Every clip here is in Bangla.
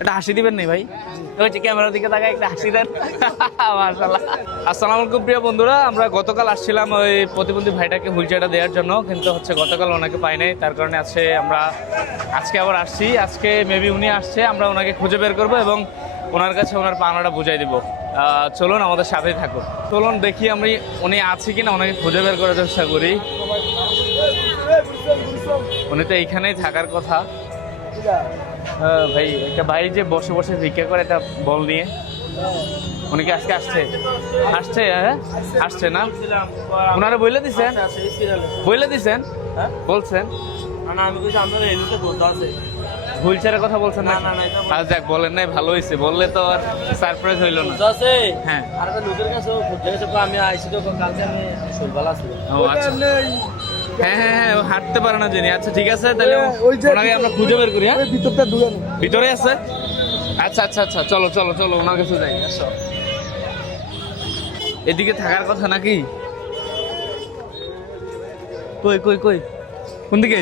একটা হাসি দিবেন নি ভাই? ক্যামেরার দিকে তাকায় একটা হাসি দেন। মাশাআল্লাহ। আসসালামু আলাইকুম প্রিয় বন্ধুরা, আমরা গতকাল আসছিলাম ওই প্রতিবন্ধী ভাইটাকে হুইলচেয়ারটা দেওয়ার জন্য, কিন্তু গতকাল ওনাকে পাই নাই, তার কারণে আজকে আবার আসছি। আজকে মেবি উনি আসছে, আমরা ওনাকে খুঁজে বের করবো এবং ওনার কাছে ওনার পাওনাটা বুঝাই দিব। চলুন আমাদের সাথেই থাকুন, চলুন দেখি উনি আছে কিনা, ওনাকে খুঁজে বের করার চেষ্টা করি। উনি তো এইখানেই থাকার কথা। ভাই একটা ভাই যে বসে বসে ভিক্ষা করে একটা বল নিয়ে, উনি কি আজকে আসছে? হ্যাঁ আসছে না? ওনারা বলে দিছেন বলছেন হুইলচেয়ারের কথা বলছেন না? যাক, বলেন নাই, ভালো হয়েছে, বললে তো আর সারপ্রাইজ হইল না। হ্যাঁ আমি আইসি তো কালকে, আমি শরীর ভালো আছে। ও আচ্ছা, হ্যাঁ ও হাঁটতে পারে না জানি। আচ্ছা ঠিক আছে, তাহলে ওনাকে আমরা খুঁজে বের করি। হ্যাঁ ভিতরে আছে। আচ্ছা আচ্ছা আচ্ছা, চলো চলো চলো ওনার কাছে যাই। আসো, এদিকে থাকার কথা নাকি? কই কই কই, কোন দিকে?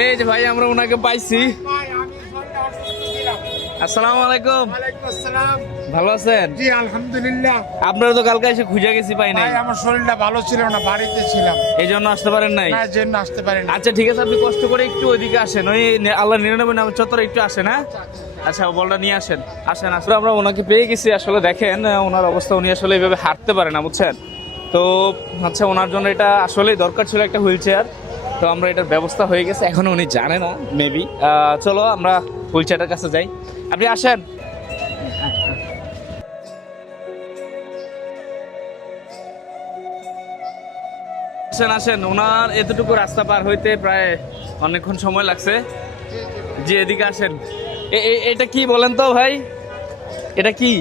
এই যে ভাই, আমরা ওনাকে পাইছি। আসসালামু আলাইকুম। ভালো আছেন? জি আলহামদুলিল্লাহ। আপনারা তো কালকে এসে খুঁজে গেছি, পাই নাই। আমার শরীরটা ভালো ছিল না, বাড়িতে ছিলাম, এই জন্য আসতে পারেন নাই। না জন্য আসতে পারেন। আচ্ছা ঠিক আছে, আপনি কষ্ট করে একটু ওইদিকে আসেন, ওই আল্লাহ 99 নামের চত্বরে একটু আসেন। হ্যাঁ আচ্ছা, বলটা নিয়ে আসেন। আসেন আসলে আমরা ওনাকে পেয়ে গেছি। আসলে দেখেন ওনার অবস্থা, উনি আসলে এইভাবে হাঁটতে পারে না, বুঝছেন তো। আচ্ছা, ওনার জন্য এটা আসলেই দরকার ছিল একটা হুইল চেয়ার, তো আমরা এটার ব্যবস্থা হয়ে গেছে। এখন উনি জানে না মেবি। চলো আমরা হুইল চেয়ারের কাছে যাই, আপনি আসেন। আসেন আসেন, ওনার এতটুকু রাস্তা পার হইতে প্রায় অনেকক্ষণ সময় লাগছে। জি এদিকে আসেন। এটা কি বলেন তো ভাই, এটা কি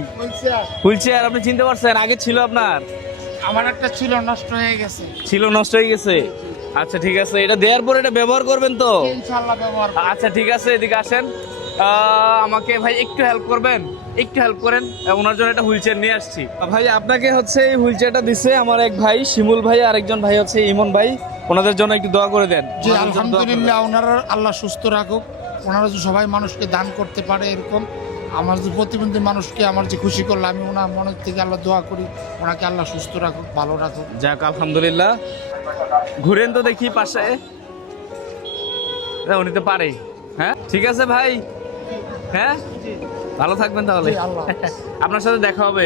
হুইল চেয়ার? আপনি চিনতে পারছেন? আগে ছিল আপনার? আমার একটা ছিল, নষ্ট হয়ে গেছে। ছিল, নষ্ট হয়ে গেছে। আচ্ছা ঠিক আছে, এটা দেওয়ার পর এটা ব্যবহার করবেন তো? ইনশাআল্লাহ ব্যবহার করব। আচ্ছা ঠিক আছে, এদিকে আসেন। আমাকে ভাই একটু হেল্প করবেন, একটু হেল্প করেন। ওনার জন্য একটা হুইল চেয়ার নিয়ে আসছি। ভাই আপনাকে হচ্ছে এই হুইল চেয়ারটা দিছে আমার এক ভাই শিমুল ভাই, আরেকজন ভাই হচ্ছে ইমন ভাই। ওনাদের জন্য একটু দোয়া করে দেন। জি আলহামদুলিল্লাহ, ওনারা আল্লাহ সুস্থ রাখুক। ওনারা যে সবাই মানুষকে দান করতে পারে এরকম, আমার যে প্রতিবন্ধী মানুষকে আমার যে খুশি করলো, আমি ওনার মনের থেকে আল্লাহ দোয়া করি ওনাকে আল্লাহ সুস্থ রাখুক, ভালো রাখুক। যাক আলহামদুলিল্লাহ। ঘুরেন তো দেখি পাশে। উনি তো পারে। হ্যাঁ ঠিক আছে ভাই, হ্যাঁ ভালো থাকবেন তাহলে। আপনার সাথে দেখা হবে।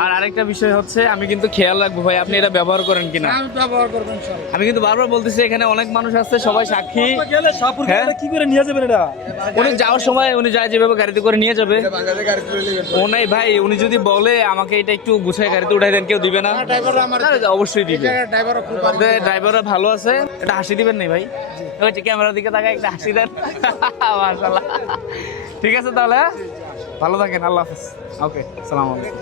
আর আরেকটা বিষয় হচ্ছে, আমি কিন্তু খেয়াল রাখবো ভাই, আপনি এটা ব্যবহার করেন কিনা। আমি ব্যবহার করব ইনশাআল্লাহ। আমি কিন্তু বারবার বলতেছি, এখানে অনেক মানুষ আছে, সবাই সাক্ষী। হ্যাঁ? কি করে নিয়ে যাবেন এটা? উনি যাওয়ার সময় উনি যায় যেভাবে গাড়িতে করে নিয়ে যাবে। ও নাই ভাই, উনি যদি বলে আমাকে এটা একটু গুছায় গাড়িতে উঠাই দেন, কেউ দিবে না? অবশ্যই দিবে। ড্রাইভারও খুব ড্রাইভাররা ভালো আছে, একটা হাসি দিবেন নি ভাই? ক্যামেরার দিকে তাকায় একটা হাসি দেন। মাশাআল্লাহ। ঠিক আছে তাহলে, ভালো থাকেন, আল্লাহ হাফেজ। ওকে, আসসালামু আলাইকুম।